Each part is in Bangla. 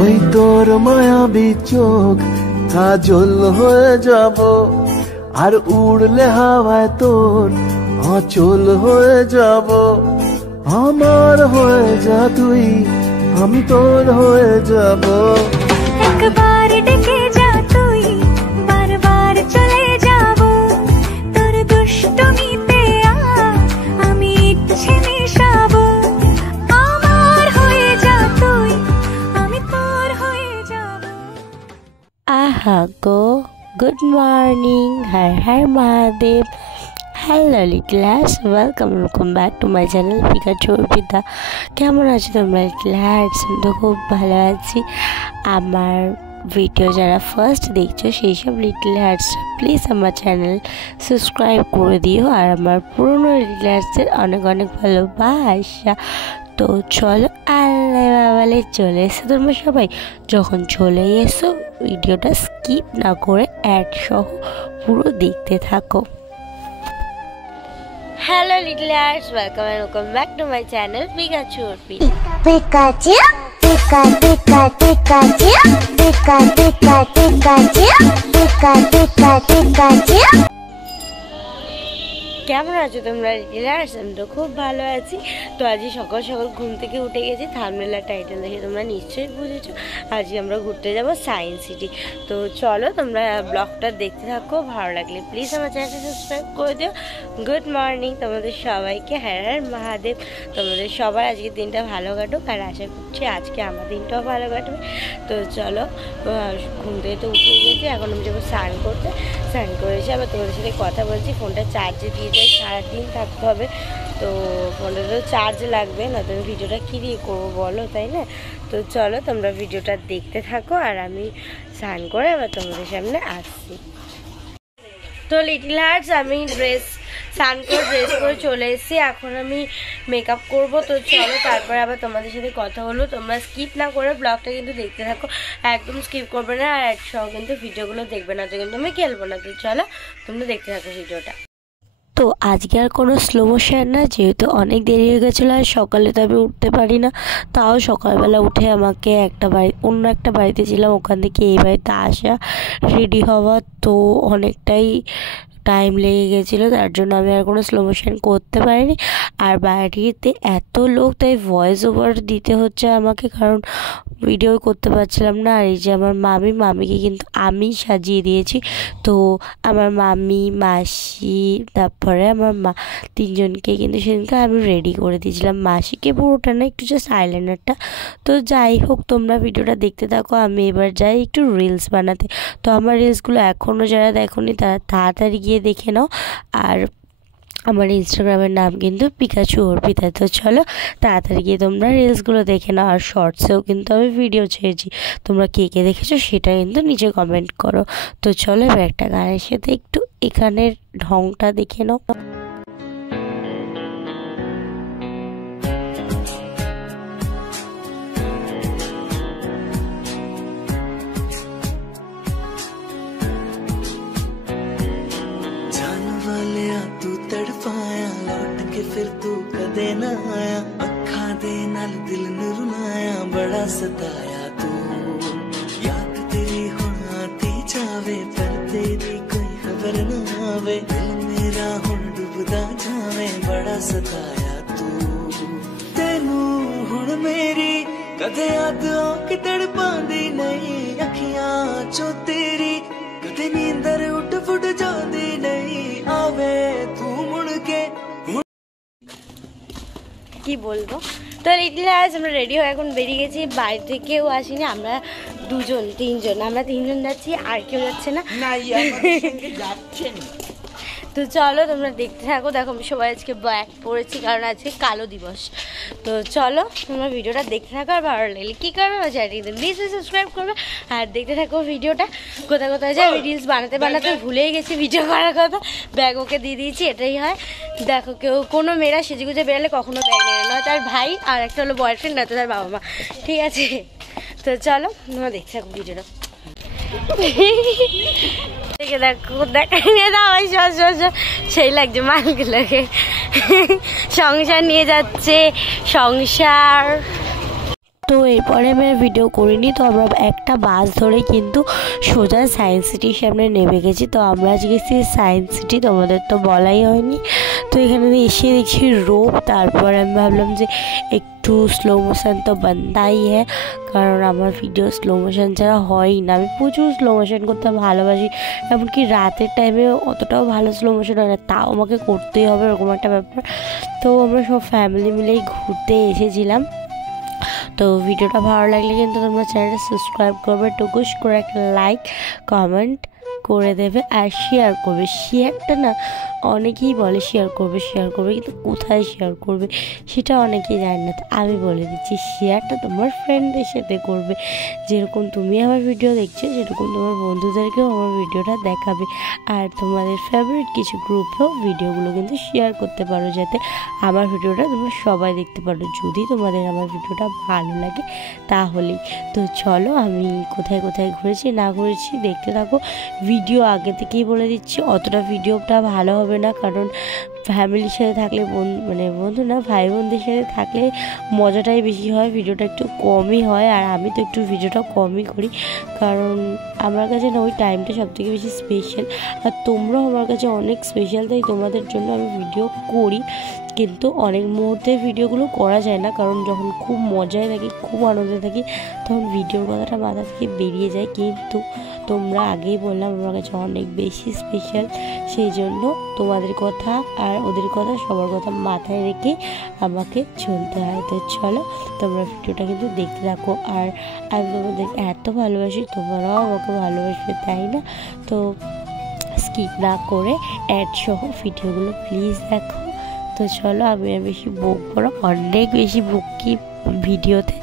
ওই তোর মায়াবী চোখ কাজল হয়ে যাব, আর উড়লে হাওয়ায় তোর আঁচল হয়ে যাব। আমার হয়ে যা তুই, আমি তোর হয়ে যাব। একবার ডেকে যা তুই, বারবার চলে যাব। তোর দুষ্টমিতে আমি ইচ্ছে মিশাবো। আমার হয়ে যা তুই, আমি তোর হয়ে যাব। আহা গো, good morning, Har Har Mahadev. Hello little hearts, welcome back to my channel Pikachu Arpita. কেমন আছো তোমরা লিটল হার্টস? আমি তো খুব ভালো আছি। আমার ভিডিও যারা ফার্স্ট দেখছো সেই সব লিটল হার্টস প্লিজ আমার চ্যানেল সাবস্ক্রাইব করে দিও, আর আমার পুরনো লিটল হার্টসের অনেক অনেক ভালোবাসা। তো চলো, আল্লাহ বাবালে চলে এসো তোমরা সবাই। যখন চলে এসো ভিডিওটা স্কিপ না করে অ্যাড সহ পুরো দেখতে থাকো। Hello little hearts, welcome back to my channel Pikachu Arpita. Pikachu pika pika Pikachu, pika pika Pikachu, pika pika Pikachu. কেমন আছো তোমরা লিটল হার্টস? আমি তো খুব ভালো আছি। তো আজকে সকাল সকাল ঘুম থেকে উঠে গেছি। থাম্বনেল আর টাইটেল দেখে তোমরা নিশ্চয়ই বুঝেছো আজকে আমরা ঘুরতে যাব সায়েন্স সিটি। তো চলো তোমরা ব্লগটা দেখতে থাকো, ভালো লাগলে প্লিজ আমার চ্যানেলটা সাবস্ক্রাইব করে দিও। গুড মর্নিং তোমাদের সবাইকে, হ্যাঁ হ্যাঁ মহাদেব। তোমাদের সবার আজকের দিনটা ভালো কাটুক, আর আশা করছি আজকে আমার দিনটাও ভালো কাটবে। তো চলো, ঘুম থেকে তো উঠে গেছি, এখন আমি যাবো স্নান করতে। স্নান করে এসে আবার তোমাদের সাথে কথা বলছি। ফোনটা চার্জে দিয়ে যাই, সারাদিন থাকতে হবে, তো ফোনটা তো চার্জ লাগবে না, তো ভিডিওটা কী দিয়ে করবো বলো, তাই না? তো চলো তোমরা ভিডিওটা দেখতে থাকো, আর আমি স্নান করে আবার তোমাদের সামনে আসছি। তো লিটল হার্টস, আমি স্নান করে ড্রেস করে চলে এসেছি। এখন আমি মেকআপ করব। তো চলো তারপরে আবার তোমাদের সাথে কথা হলো। তোমরা স্কিপ না করে ব্লগটা কিন্তু দেখতে থাকো, একদম স্কিপ করবে না, আর একসঙ্গে কিন্তু ভিডিওগুলো দেখবে না, তো কিন্তু আমি খেলবো না। তো চলো তোমরা দেখতে থাকো ভিডিওটা। তো আজকে আর কোনো স্লো মোশন না, যেহেতু অনেক দেরি হয়ে গেছিলো, আর সকালে তো আমি উঠতে পারি না। তাও সকালবেলা উঠে আমাকে অন্য একটা বাড়িতে ছিলাম, ওখান থেকে এই বাড়িতে আসা, রেডি হওয়া, তো অনেকটাই টাইম লেগে গেছিলো, তার জন্য আমি আর কোনো স্লো মোশন করতে পারিনি। আর বাড়িতে এত লোক, তাই ভয়েস ওভার দিতে হচ্ছে আমাকে, কারণ ভিডিও করতে পারছিলাম না। আর এই যে আমার মামিকে কিন্তু আমি সাজিয়ে দিয়েছি। তো আমার মামি, মাসি, তারপরে আমার মা, তিনজনকে কিন্তু সেদিনকে আমি রেডি করে দিয়েছিলাম। মাসিকে পুরোটা না, একটু জাস্ট আইলাইনারটা। তো যাই হোক, তোমরা ভিডিওটা দেখতে থাকো। আমি এবার যাই একটু রিলস বানাতে। তো আমার রিলসগুলো এখনও যারা দেখোনি তারা তাড়াতাড়ি গিয়ে দেখে নাও। আর আমার ইনস্টাগ্রামের নাম কিন্তু পিকাচু অর্পিতা। তো চলো তাড়াতাড়ি গিয়ে তোমরা রিলসগুলো দেখে নাও। আর শর্টসেও কিন্তু আমি ভিডিও ছেড়েছি, তোমরা কে কে দেখেছো সেটা কিন্তু নিচে কমেন্ট করো। তো চলো এবার একটা গানের সাথে একটু এখানের ঢংটা দেখে নাও। ਤੜਫਾਇਆ ਲੌਟ ਕੇ ਫਿਰ ਤੂੰ ਕਦੇ ਨਾ ਆਇਆ, ਅੱਖਾਂ ਦੇ ਨਾਲ ਦਿਲ ਨੂੰ ਰੁਲਾਇਆ, ਬੜਾ ਸਤਾਇਆ ਤੂੰ। ਯਾਦ ਤੇਰੀ ਹੁਣ ਆਤੀ ਜਾਵੇ, ਪਰ ਤੇਰੀ ਕੋਈ ਖਬਰ ਨਾ ਆਵੇ, ਦਿਲ ਮੇਰਾ ਹੁਣ ਡੁੱਬਦਾ ਜਾਵੇ, ਬੜਾ ਸਤਾਇਆ ਤੂੰ। ਤੈਨੂੰ ਹੁਣ ਮੇਰੀ ਕਦੇ ਯਾਦ ਆ ਕੇ ਤੜਪਾਂਦੀ ਨਹੀਂ, ਅੱਖੀਆਂ ਚੋਂ ਤੇਰੀ ਕਦੇ ਨੀਂਦਰ ਉੱਡ ਫੁੱਟ ਜਾਂਦੀ ਨਹੀਂ, ਆਵੇ ਤੂੰ মুড় কে। কি বলবো? তো লিটল হার্টস, আমরা রেডি হয়ে এখন বেরিয়ে গেছি। বাড়ি থেকেও আসিনি, আমরা তিনজন যাচ্ছি, আর কেউ যাচ্ছে না। তো চলো তোমরা দেখতে থাকো। দেখো আমি সবাই আজকে ব্ল্যাক পরেছি, কারণ আজকে কালো দিবস। তো চলো তোমরা ভিডিওটা দেখতে থাকো, আর ভালো লাগলে কী করবে আমার চ্যানেলটি প্লিজ সাবস্ক্রাইব করবে, আর দেখতে থাকো ভিডিওটা। কোথায় যায় রিলস বানাতে ভুলেই গেছি ভিডিও করার কথা, ব্যাগ ওকে দিয়ে দিয়েছি, এটাই হয়। দেখো কোনো মেয়েরা সেজেগুজে বেরোলে কখনো ব্যাগ নেয় না, তার ভাই, আর একটা হলো বয়ফ্রেন্ড, নয়তো তার বাবা মা, ঠিক আছে? তো চলো তোমরা দেখতে থাকো ভিডিওটা। দেখো নিয়ে যাওয়া সেই লাগছে মালগুলোকে, সংসার নিয়ে যাচ্ছে, সংসার। তো এরপরে আমি আর ভিডিও করিনি। তো আমরা একটা বাস ধরে কিন্তু সোজা সায়েন্স সিটির সামনে নেমে গেছি। তো আমরা গেছি সায়েন্স সিটি, তোমাদের তো বলাই হয়নি। তো এখানে এসে দেখছি রোপ। তারপর আমি ভাবলাম যে একটু স্লো মোশন তো বানতাই হ্যাঁ, কারণ আমার ভিডিও স্লো মোশন ছাড়া হয়ই না। আমি প্রচুর স্লো মোশন করতে ভালোবাসি, এমনকি রাতের টাইমে অতটাও ভালো স্লো মোশন হয় না, তাও আমাকে করতেই হবে এরকম একটা ব্যাপার। তো আমরা সব ফ্যামিলি মিলেই ঘুরতে এসেছিলাম। তো ভিডিওটা ভালো লাগলে কিন্তু তোমরা চ্যানেলটা সাবস্ক্রাইব করবে, টুকুস করে একটা লাইক কমেন্ট করে দেবে আর শেয়ার করবে। শেয়ারটা না অনেকেই বলে শেয়ার করবে কিন্তু কোথায় শেয়ার করবে সেটা অনেকেই জানে না। তো আমি বলে দিচ্ছি, শেয়ারটা তোমার ফ্রেন্ডদের সাথে করবে। যেরকম তুমি আমার ভিডিও দেখছো সেরকম তোমার বন্ধুদেরকেও আমার ভিডিওটা দেখাবে। আর তোমাদের ফেভারিট কিছু গ্রুপেও ভিডিওগুলো কিন্তু শেয়ার করতে পারো, যাতে আমার ভিডিওটা তোমরা সবাই দেখতে পারো, যদি তোমাদের আমার ভিডিওটা ভালো লাগে তাহলেই। তো চলো, আমি কোথায় কোথায় ঘুরেছি না ঘুরেছি দেখতে থাকো। ভিডিও আগে থেকেই বলে দিচ্ছি, অতটা ভিডিওটা ভালো হবে না, কারণ ফ্যামিলির সাথে থাকলে বন্ধু না ভাই বোনদের সাথে থাকলে মজাটাই বেশি হয়, ভিডিওটা একটু কমই হয়। আর আমি তো একটু ভিডিওটা কমই করি, কারণ আমার কাছে না ওই টাইমটা সবথেকে বেশি স্পেশাল। আর তোমরাও আমার কাছে অনেক স্পেশাল, তাই তোমাদের জন্য আমি ভিডিও করি। কিন্তু অনেক মুহূর্তে ভিডিওগুলো করা যায় না, কারণ যখন খুব মজায় থাকি, খুব আনন্দে থাকি, তখন ভিডিওর কথাটা মাথা থেকে বেরিয়ে যায়। কিন্তু তোমরা আগেই বললাম আমার কাছে অনেক বেশি স্পেশাল, সেই জন্য তোমাদের কথা আর ওদের কথা সবার কথা মাথায় রেখে আমাকে চলতে হয়। তো চলো, তোমরা ভিডিওটা কিন্তু দেখতে থাকো। আর আমি তোমাদের এত ভালোবাসি, তোমরাও আমাকে ভালোবাসবে, তাই না? তো স্কিপ না করে অ্যাড সহ ভিডিওগুলো প্লিজ দেখো। তো চলো, আমি বেশি বকবো না, অনেক বেশি বকি ভিডিওতে।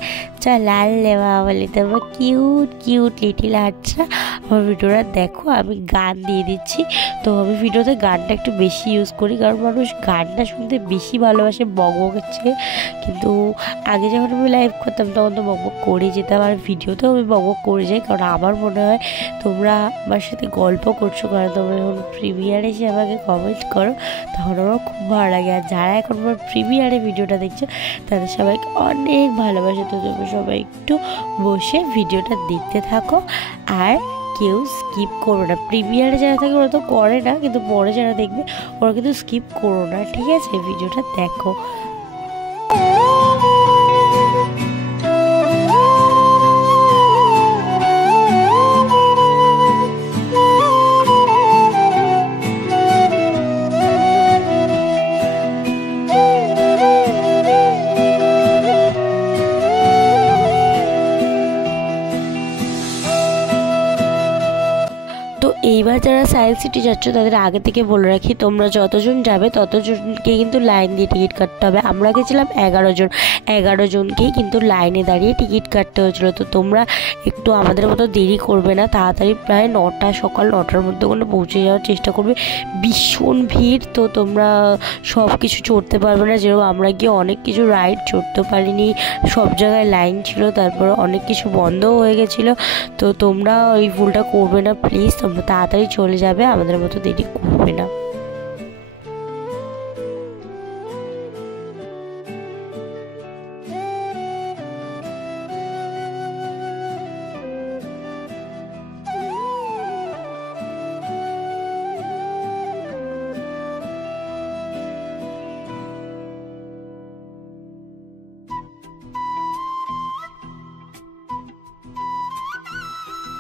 লাল লেবা বলে তোমরা কিউট লিটিল হার্টসরা আমার ভিডিওটা দেখো। আমি গান দিয়ে দিচ্ছি। তো আমি ভিডিওতে গানটা একটু বেশি ইউজ করি, কারণ মানুষ গানটা শুনতে বেশি ভালোবাসে বকবকের চেয়ে। কিন্তু আগে যখন আমি লাইভ করতাম তখন তো বকবক করে যেতাম, আর ভিডিওতেও আমি বকবক করে যাই, কারণ আমার মনে হয় তোমরা আমার সাথে গল্প করছো, কারণ তোমরা যখন প্রিমিয়ারে এসে আমাকে কমেন্ট করো তখন আমার খুব ভালো লাগে। আর যারা এখন আমার প্রিমিয়ারে ভিডিওটা দেখছো তাদের সবাইকে অনেক ভালোবাসে। তো তোমরা সবাই একটু বসে ভিডিওটা দেখতে থাকো, আর কেউ স্কিপ করো না। প্রিমিয়ারে যারা থাকে ওরা তো করে না, কিন্তু পরে যারা দেখবে ওরা কিন্তু স্কিপ করো না, ঠিক আছে? ভিডিওটা দেখো। এইবার যারা সায়েন্স সিটি যাচ্ছ তাদের আগে থেকে বলে রাখি, তোমরা যতজন যাবে ততজনকে কিন্তু লাইন দিয়ে টিকিট কাটতে হবে। আমরা গেছিলাম 11 জনকেই কিন্তু লাইনে দাঁড়িয়ে টিকিট কাটতে হয়েছিল। তো তোমরা একটু আমাদের মতো দেরি করবে না, তাড়াতাড়ি প্রায় সকাল 9টার মধ্যে কোনো পৌঁছে যাওয়ার চেষ্টা করবে। ভীষণ ভিড়, তো তোমরা সব কিছু চড়তে পারবে না। যেরকম আমরা গিয়ে অনেক কিছু রাইড চড়তে পারিনি, সব জায়গায় লাইন ছিল, তারপর অনেক কিছু বন্ধও হয়ে গেছিলো। তো তোমরা ওই ভুলটা করবে না প্লিজ, তোমরা তাড়াতাড়ি চলে যাবে, আমাদের মতো দেরি করবে না।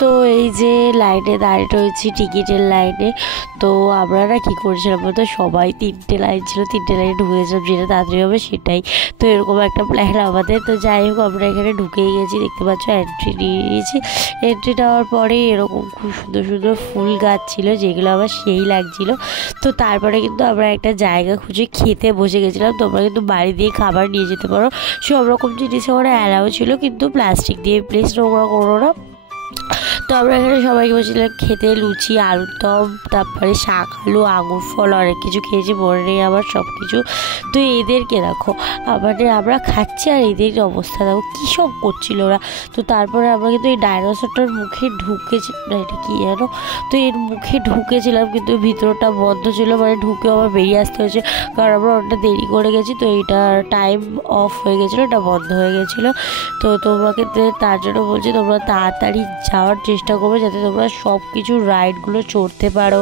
তো এই যে লাইনে দাঁড়িয়ে রয়েছি টিকিটের লাইনে। তো আমরা না কী করেছিলাম বলতো, সবাই 3টে লাইন ছিল, 3টে লাইনে ঢুকেছিলাম, যেটা তাড়াতাড়ি হবে সেটাই। তো এরকম একটা প্ল্যান আমাদের। তো যাই হোক, আমরা এখানে ঢুকেই গেছি, দেখতে পাচ্ছ এন্ট্রি নিয়ে নিয়েছি। এন্ট্রি নেওয়ার পরে এরকম খুব সুন্দর সুন্দর ফুল গাছ ছিল, যেগুলো আমার সেই লাগছিল। তো তারপরে কিন্তু আমরা একটা জায়গা খুঁজে খেতে বসে গেছিলাম। তোমরা কিন্তু বাড়ি দিয়ে খাবার নিয়ে যেতে পারো, সব রকম জিনিস ওরা অ্যালাউ ছিল, কিন্তু প্লাস্টিক দিয়ে প্লিজ নোংরা করো না। তো আমরা এখানে সবাইকে বসেছিলাম খেতে, লুচি, আলুর দম, তারপরে শাক, আলু, আঙুর ফল, অনেক কিছু খেয়েছি, মনে নেই আমার সব কিছু। তো এদেরকে দেখো আমাদের আমরা খাচ্ছি আর এদের অবস্থা দেখো কী সব করছিল ওরা। তো তারপরে আমরা কিন্তু এই ডাইনোসরটার মুখে ঢুকেছি, না এটা কী জানো, তো এর মুখে ঢুকেছিলাম কিন্তু ভিতরটা বন্ধ ছিল, মানে ঢুকে আবার বেরিয়ে আসতে হয়েছে কারণ আমরা অনেকটা দেরি করে গেছি। তো এইটা টাইম অফ হয়ে গেছিলো, এটা বন্ধ হয়ে গেছিলো। তো তোমাকে তার জন্য বলছি তোমরা তাড়াতাড়ি যাওয়ার চেষ্টা করবে যাতে তোমরা সব কিছু রাইডগুলো চড়তে পারো।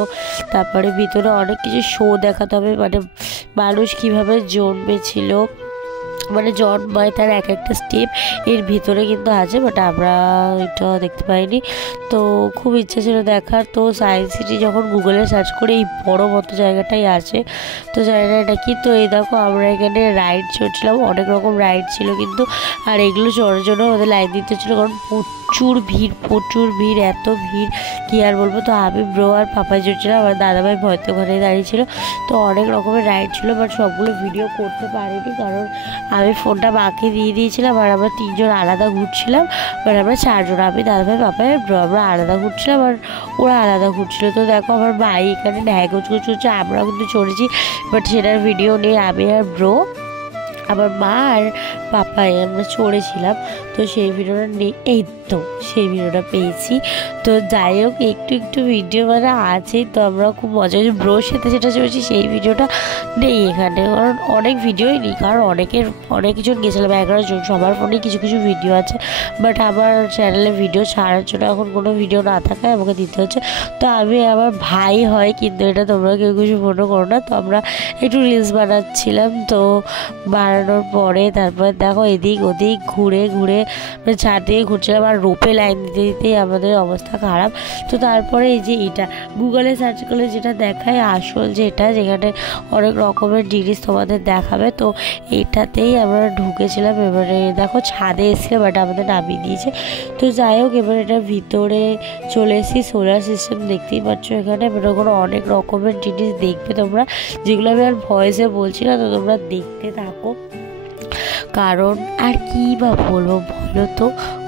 তারপরে ভিতরে অনেক কিছু শো দেখাতে হবে, মানে মানুষ কীভাবে জন্মেছিল, মানে জন্মায় তার এক একটা স্টেপ এর ভিতরে কিন্তু আছে, বাট আমরা এটা দেখতে পাইনি। তো খুব ইচ্ছা ছিল দেখার। তো সায়েন্স সিটি যখন গুগলে সার্চ করে এই বড় মতো জায়গাটাই আছে, তো জানি না এটা কি। তো এই দেখো আমরা এখানে রাইড চড়ছিলাম, অনেক রকম রাইড ছিল কিন্তু, আর এগুলো চড়ার জন্য আমাদের লাইন দিতে হচ্ছিলো কারণ প্রচুর ভিড়, এত ভিড় কি আর বলবো। তো আমি ব্রো আর পাপাই চড়ছিলাম, আমার দাদাভাই ভয়তে ঘরে দাঁড়িয়েছিল। তো অনেক রকমের রাইড ছিল, বাট সবগুলো ভিডিও করতে পারিনি কারণ আমি ফোনটা মাকে দিয়ে দিয়েছিলাম আর আমরা 3 জন আলাদা ঘুরছিলাম। মানে আমরা 4 জন, আমি দাদাভাই, পাপাই আর ব্রো, আমরা আলাদা ঘুরছিলাম আর ওরা আলাদা ঘুরছিল। তো দেখো আমার ভাই এখানে ঢ্যাগোচ করছে, আমরাও কিন্তু চড়েছি, বাট সেটার ভিডিও নেই। আমি আর ব্রো, আমার মা আর পাপাই আমরা চড়েছিলাম, তো সেই ভিডিওটা নেই। এই তো সেই ভিডিওটা পেয়েছি। তো যাই হোক একটু ভিডিও মানে আছে, তো আমরা খুব মজা হয়েছে। ব্রোর সাথে যেটা চলেছি সেই ভিডিওটা নেই এখানে, কারণ অনেক ভিডিওই নেই, কারণ অনেক কিছু গেছিলাম 11 জন, সবার ফোনে কিছু ভিডিও আছে, বাট আমার চ্যানেলে ভিডিও ছাড়ার জন্য এখন কোনো ভিডিও না থাকায় আমাকে দিতে হচ্ছে। তো আমি আমার ভাই হয় কিন্তু এটা তোমরা কেউ কিছু মনে করো না। তো আমরা একটু রিলস বানাচ্ছিলাম, তো বানানোর পরে তারপর দেখো এদিক ওদিক ঘুরে মানে চারদিকে ঘুরছিলাম আর রোপে লাইন দিতেই আমাদের অবস্থা খারাপ। তো তারপরে এই যে এটা গুগলে সার্চ করলে যেটা দেখায় আসল যেটা, যেখানে অনেক রকমের জিনিস তোমাদের দেখাবে, তো এটাতেই আমরা ঢুকেছিলাম। এবারে দেখো ছাদে এসে বাট আমাদের নামিয়ে দিয়েছে। তো যাই হোক এবার এটা ভিতরে চলে এসেছি, সোলার সিস্টেম দেখতেই পাচ্ছ এখানে, এবার ওখানে অনেক রকমের জিনিস দেখবে তোমরা, যেগুলো আমি আর ভয়েসে বলছি না, তো তোমরা দেখতে থাকো। কারণ আর কি বা বলবো বলো তো,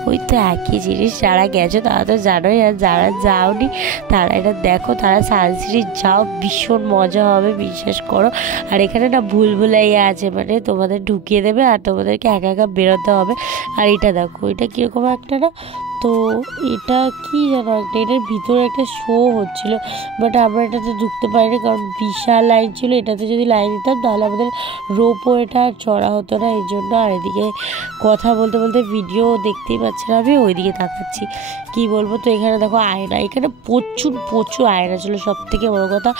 ওই তো একই জিনিস, যারা গেছো তারা তো জানোই, আর যারা যাওনি তারা এটা দেখো, তারা সায়েন্স সিটি যাও, ভীষণ মজা হবে বিশ্বাস করো। আর এখানে না ভুলভুলাইয়া আছে, মানে তোমাদের ঢুকিয়ে দেবে আর তোমাদেরকে একা বেরোতে হবে। আর এটা দেখো এটা কীরকম একটা না, তো এটা কি জানো একটা, এটার ভিতরে একটা শো হচ্ছিলো, বাট আমরা এটাতে ঢুকতে পারিনি কারণ বিশাল লাইন ছিল। এটাতে যদি লাইন দিতাম তাহলে আমাদের রোপও এটা চড়া হতো না, এই জন্য। আর এদিকে কথা বলতে ভিডিও দেখতেই পাচ্ছি না, আমি ওইদিকে তাকাচ্ছি কি বলবো। তো এখানে দেখো আয়না, এখানে প্রচুর আয়না ছিল, সব থেকে বড়ো কথা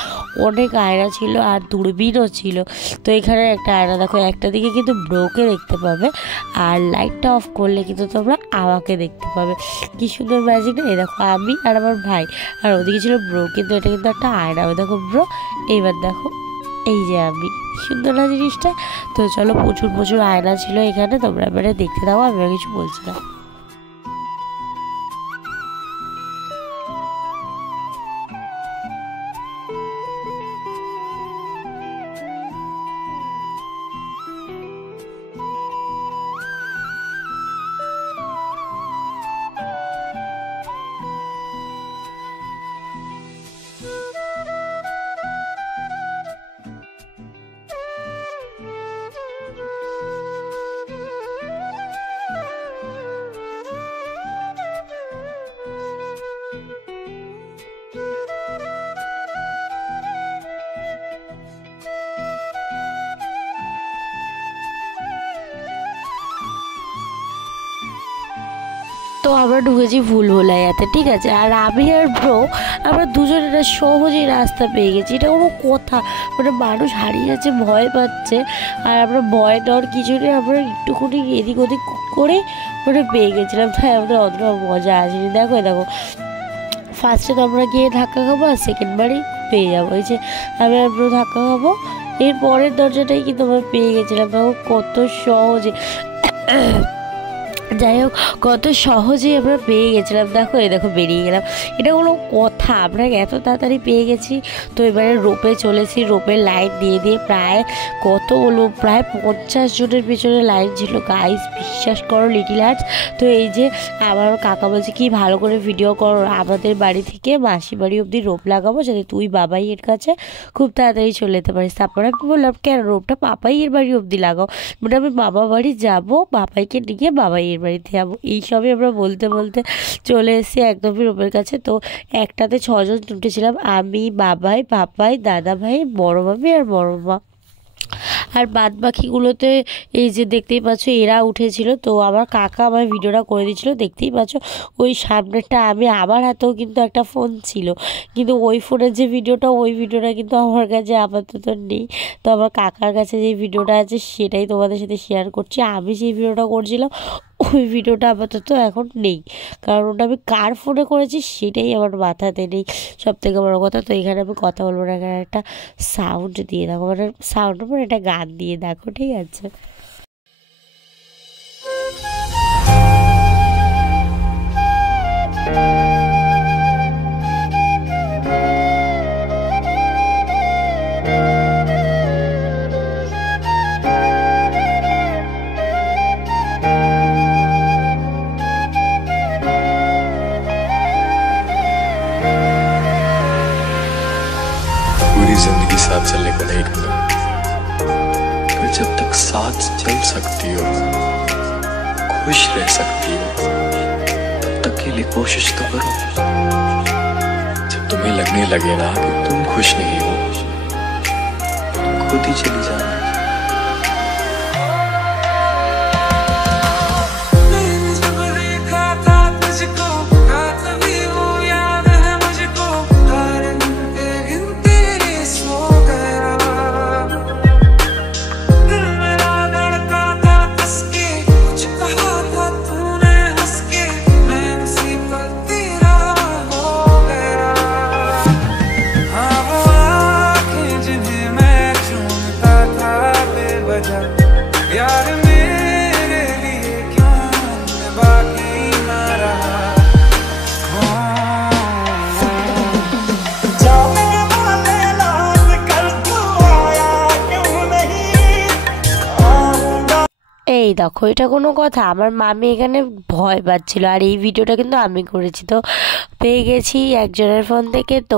অনেক আয়না ছিল আর দূরবীনও ছিল। তো এখানে একটা আয়না দেখো, একটা দিকে কিন্তু ব্রোকে দেখতে পাবে আর লাইটটা অফ করলে কিন্তু তোমরা আমাকে দেখতে পাবে। কি সুন্দর ম্যাজিক না, এই দেখো আমি আর আমার ভাই, আর ওদিকে ছিল ব্রো, কিন্তু এটা কিন্তু একটা আয়না। দেখো ব্রো, এইবার দেখো এই যে আমি, সুন্দর না জিনিসটা। তো চলো প্রচুর আয়না ছিল এখানে, তোমরা এবারে দেখতে দাও, আমি কিছু বলছি না। তো আমরা ঢুকেছি ভুলভুলাইয়াতে, ঠিক আছে। আর আমি আর ব্রো আমরা দুজন এটা সহজেই রাস্তা পেয়ে গেছি, এটা কোনো কথা, মানে মানুষ হারিয়ে যাচ্ছে, ভয় পাচ্ছে, আর আমরা ভয় দেওয়ার কিছু নেই, আমরা একটুখানি এদিক ওদিক করে মানে পেয়ে গেছিলাম, তাই আমাদের অতটা মজা আসেনি। দেখো ফার্স্টে তো আমরা গিয়ে ধাক্কা খাবো আর সেকেন্ডবারই পেয়ে যাবো, এই যে আমি আর ব্রো ধাক্কা খাবো, এর পরের দরজাটাই কিন্তু আমরা পেয়ে গেছিলাম। দেখো কত সহজে যাই হোক কত সহজেই আমরা পেয়ে গেছিলাম, দেখো এই দেখো বেরিয়ে গেলাম, এটা কোনো কথা, আমরা এত তাড়াতাড়ি পেয়ে গেছি। তো এবারে রোপে চলেছি, রোপের লাইন দিয়ে দিয়ে প্রায় কত বলবো, প্রায় 50 জনের পেছনে লাইন ছিল গাইস, বিশ্বাস করো লিটিল হার্টস। তো এই যে আমার কাকা বলছে কি ভালো করে ভিডিও করো, আমাদের বাড়ি থেকে মাসি বাড়ি অবধি রোপ লাগাবো যাতে তুই বাবাইয়ের কাছে খুব তাড়াতাড়ি চলে যেতে পারিস। তারপরে আমি বললাম কেন, রোপটা বাবাইয়ের বাড়ি অবধি লাগাও, মানে আমি বাবা বাড়ি যাবো, বাবাইকে নিয়ে বাবাইয়ের বাড়িতে যাবো, এইসবই আমরা বলতে বলতে চলে এসেছি একদমই রোপের কাছে। তো একটাতে 6 জন উঠেছিলাম, আমি, বাবাই, পাপাই, দাদা ভাই, বড় মামি আর বড় মা। আর বাদ বাকিগুলোতে এই যে দেখতেই পাচ্ছ এরা উঠেছিল। তো আমার কাকা আমার ভিডিওটা করে দিয়েছিল, দেখতেই পাচ্ছ ওই সামনেরটা আমি, আমার হাতেও কিন্তু একটা ফোন ছিল, কিন্তু ওই ফোনের যে ভিডিওটা, ওই ভিডিওটা কিন্তু আমার কাছে আপাতত নেই। তো আমার কাকার কাছে যে ভিডিওটা আছে সেটাই তোমাদের সাথে শেয়ার করছি। আমি যে ভিডিওটা করছিলাম ওই ভিডিওটা আপাতত এখন নেই, কারণ ওটা আমি কার ফোনে করেছি সেটাই আমার মাথাতে নেই, সব থেকে বড়ো কথা। তো এখানে আমি কথা বলবো না, এখানে একটা সাউন্ড দিয়ে দেখো, মানে সাউন্ড মানে একটা গান দিয়ে দেখো, ঠিক আছে। पूरी जिंदगी साथ चलने को नहीं कहता, पर जब तक साथ चल सकती हो, खुश रह सकती हो, तब तक के लिए कोशिश तो करो। जब तुम्हें लगने लगे ना कि तुम खुश नहीं हो, खुद ही चली जाना। এই দেখো এটা কোনো কথা, আমার মামি এখানে ভয় পাচ্ছিল, আর এই ভিডিওটা কিন্তু আমি করেছি। তো পেয়ে গেছি একজনের ফোন থেকে, তো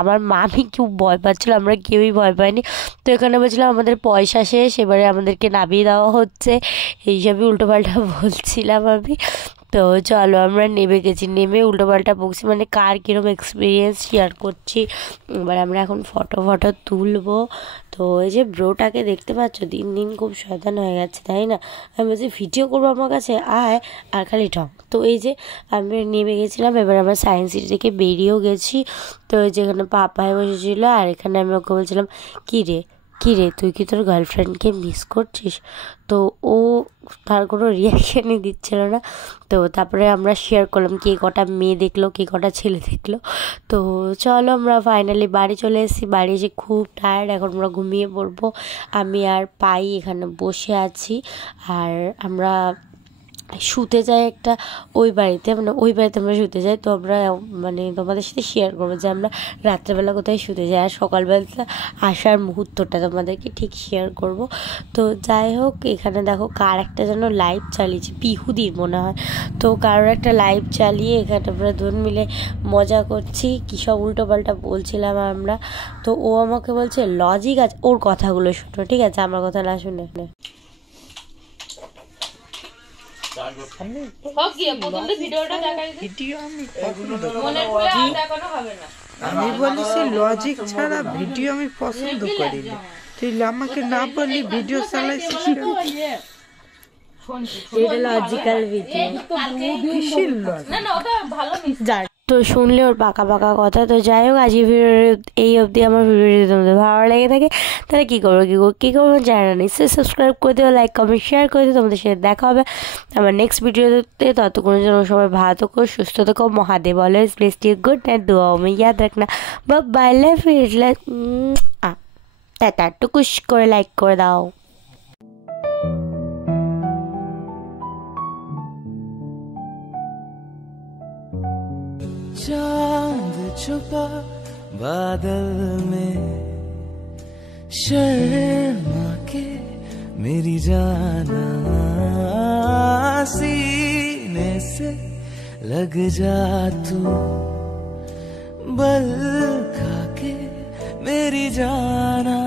আমার মামি খুব ভয় পাচ্ছিল, আমরা কেউই ভয় পাইনি। তো এখানে বলছিলাম আমাদের পয়সা শেষ, এবারে আমাদেরকে নামিয়ে দেওয়া হচ্ছে, এইসবই উল্টোপাল্টা বলছিলাম আমি। তো চলো আমরা নেমে গেছি, নেমে উল্টোপাল্টা বকছি, মানে কার কীরকম এক্সপিরিয়েন্স শেয়ার করছি। এবার আমরা এখন ফটো তুলবো। তো এই যে ব্রোটাকে দেখতে পাচ্ছ, দিন দিন খুব শয়তান হয়ে গেছে, তাই না? আমি বলছি ভিডিও করবো আমার কাছে আয়, আর খালি ঢং। তো এই যে আমি নেমে গেছিলাম, এবার আমরা সায়েন্স সিটি থেকে বেরিয়েও গেছি। তো যেখানে পাপায় বসেছিলো, আর এখানে আমি ওকে বলছিলাম কী রে তুই কি তোর গার্লফ্রেন্ডকে মিস করছিস? তো ও তার কোনো রিয়াকশানই দিচ্ছিল না। তো তারপরে আমরা শেয়ার করলাম কে কটা মেয়ে দেখলো, কে কটা ছেলে দেখলো। তো চলো আমরা ফাইনালি বাড়ি চলে এসেছি, বাড়ি এসে খুব টায়ার্ড, এখন আমরা ঘুমিয়ে পড়বো। আমি আর পাই এখানে বসে আছি, আর আমরা শুতে যাই একটা ওই বাড়িতে, মানে ওই বাড়িতে আমরা শুতে যাই। তো আমরা মানে তোমাদের সাথে শেয়ার করবো যে আমরা রাত্রেবেলা কোথায় শুতে যাই, আর সকালবেলা আসার মুহূর্তটা তোমাদেরকে ঠিক শেয়ার করব। তো যাই হোক, এখানে দেখো কার একটা যেন লাইভ চালিয়েছে, পিহুদির মনে হয়। তো কারোর একটা লাইভ চালিয়ে এখানে আমরা দুজন মিলে মজা করছি, কী সব উল্টোপাল্টা বলছিলাম আমরা। তো ও আমাকে বলছে লজিক আছে, ওর কথাগুলো শুনো, ঠিক আছে, আমার কথা না শুনে। আমি বলেছি লজিক ছাড়া ভিডিও আমি পছন্দ করি না, তুই আমাকে না বললি ভিডিও চালাইছিস। এটা লজিক্যাল ভিডিও, কিসের লজিক? তো শুনলে ওর পাকা পাকা কথা। তো যাই হোক, আজ এই অবধি আমার ভিডিওটি তোমাদের ভালো লেগে থাকে তাহলে কী করবো জানা নেই, সে সাবস্ক্রাইব করে দিও, লাইক কমেন্ট শেয়ার করে দিও। তোমাদের সাথে দেখা হবে আমার নেক্সট ভিডিওতে, ততক্ষণের জন্য সবাই ভালো থেকো, সুস্থ থেকো, Mahadev always bless you, good night, দুয়াও আমি ইয়াদ রাখনা, বাই, লাভ ইউ, টাটা, টুকুস করে লাইক করে দাও। छुपा बादल में, शर्मा के मेरी जाना सीने से लग जा तू, बल खा के मेरी जाना।